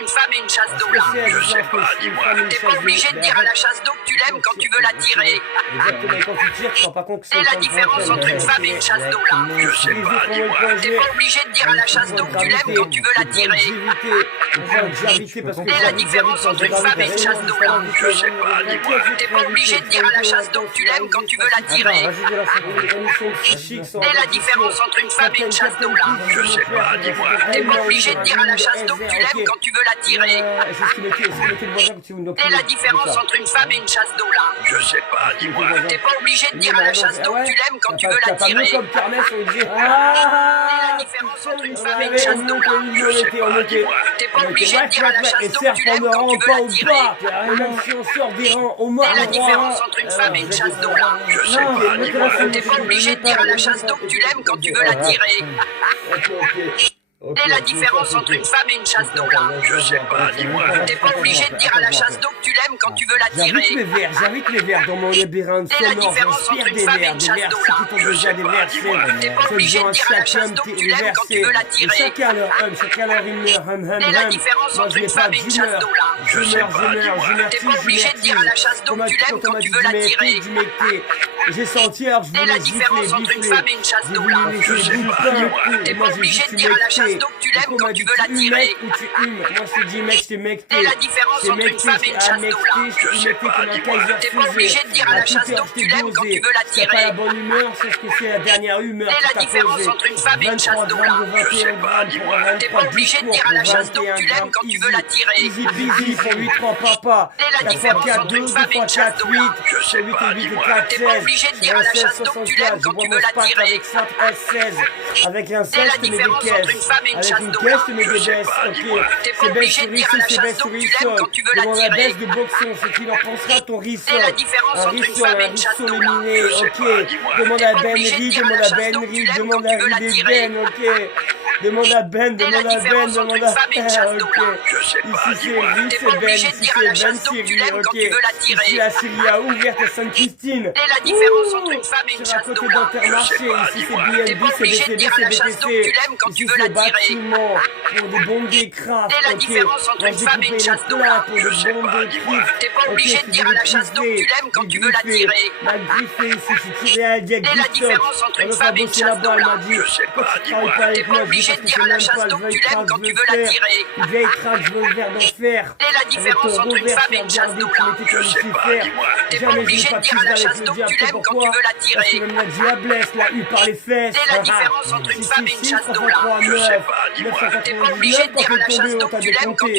une femme et une chasse d'eau là? Je sais pas, dis-moi. T'es pas obligé de dire à la chasse d'eau que tu l'aimes quand tu veux la tirer. Exactement, et quand tu tires, tu te rends pas compte que c'est C'est la différence entre une femme et une chasse d'eau là. Je sais pas, dis-moi. T'es pas obligé de dire à la chasse d'eau que tu l'aimes quand tu veux la tirer. C'est la différence entre une femme et une chasse d'eau là. Je sais pas, dis-moi. T'es pas obligé de dire à la chasse d'eau que tu l'aimes quand tu veux la tirer. C'est la différence entre une femme et une chasse d'eau là. Je sais pas, dis-moi. T'es pas obligé de dire à la chasse d'eau que tu l'aimes quand tu veux la tirer. C'est la différence entre une femme et une chasse d'eau là. Je sais pas, dis-moi. T'es pas obligé de dire à la chasse d'eau que tu l'aimes quand tu veux la tirer. Comme Kermesse, on dit. C'est la différence entre une femme et une chasse d'eau là. Je sais pas, dis-moi. T'es pas obligé de dire à la chasse d'eau que tu l'aimes quand tu veux la tirer. Même si on sort des rangs, on C'est la différence entre une femme et une chasse d'eau là. Je sais pas, dis-moi. T'es pas obligé de dire à la chasse d'eau que tu l'aimes quand tu veux la tirer. C'est la différence entre une femme et une chasse d'eau là. Je sais pas, dis-moi. T'es pas obligé de dire à la chasse d'eau que tu l'aimes quand tu veux la J'invite mes tirer. verres, j'invite mes verres dans mon labyrinthe C'est la sonore. différence J'inspire entre une des femme et vers, une des chasse vers d'eau, ceux là. qui t'ont déjà des versets. T'es pas obligé de dire à la chasse d'eau que tu l'aimes quand tu veux la tirer. Chacun leur chacun leur hum. C'est la différence Moi, entre je une n'ai pas femme et une chasse d'eau là. Je meurs, T'es pas obligé de dire à la chasse d'eau que tu l'aimes quand tu veux la tirer. J'ai senti, alors je C'est voulais la différence entre une femme et une chasse d'eau là. T'es pas obligé de dire à la chasse d'eau que tu l'aimes quand tu veux la tirer. Ou tu humes. Moi je te dis mec, c'est mec. C'est la différence entre une femme et une chasse d'eau là. T'es pas obligé de dire à la chasse d'eau que tu l'aimes quand tu veux la C'est pas la tirer. bonne humeur, c'est ce que c'est la dernière humeur. C'est la différence entre une femme et une chasse d'eau là. T'es pas obligé de dire à la chasse d'eau que tu l'aimes quand tu veux la tirer. Easy peasy pour 8-3 papa. C'est la différence entre une femme et une chasse d'eau là. 8 et 8 et 4, T'es pas obligé de dire à la chasse d'eau que tu l'aimes quand tu veux la tirer. Avec 5 S16. Avec un 16, C'est la je te mets des différence entre une caisses. femme et une Avec chasse une d'eau caisse, là. je te mets des baisses. Ok. T'es pas obligé de dire à la chasse d'eau que tu l'aimes quand tu veux la Demande la tirer. baisse de boxon, c'est qu'il en pensera ton rissol. C'est la différence Un entre une rissol, femme et un une chasse rissol d'eau là. éliminé. Ok. Demande T'es à pas Ben obligé de Reed, dire à demande la à chasse Ben d'eau que tu Reed, l'aimes demande quand à tu veux la Reed et tirer. Ben, ok. Demande à Ben, C'est la demande à Ben, différence entre demande une à femme et une chasse d'eau là. Ici c'est Reed, T'es c'est pas Ben, obligé de ici dire à c'est la Ben, chasse d'eau que tu Syrie, l'aimes quand ok. tu veux la tirer. Ici la Syrie a ouverte à Sainte-Christine. C'est la différence entre une femme et une Sur la chasse côté d'eau là. d'Intermarché, ici c'est T'es BNB, pas c'est obligé de BCB, dire à c'est la chasse d'eau que tu BTC. l'aimes quand tu Ici veux la c'est tirer. bâtiment pour des bombes des crafts. C'est la différence entre une femme et une chasse d'eau là. Pour des bombes des crafts. T'es pas obligé de dire à la chasse d'eau que tu l'aimes quand tu veux la tirer. Mal griffé, si je suis tiré à Jack C'est la différence entre une femme et une chasse d'eau là. T'es pas obligé de dire à la chasse d'eau que tu l'aimes quand tu veux la tirer. Vieille craque, je veux le verre d'enfer. C'est la différence entre une femme et une chasse d'eau là. T'es pas obligé de dire à la chasse d'eau que tu l'aimes quand tu veux la tirer. Parce que même la diablesse l'a eu par les fesses. C'est la différence entre une femme et une chasse d'eau là. T'es pas obligé de dire à la chasse d'eau que tu l'aimes quand tu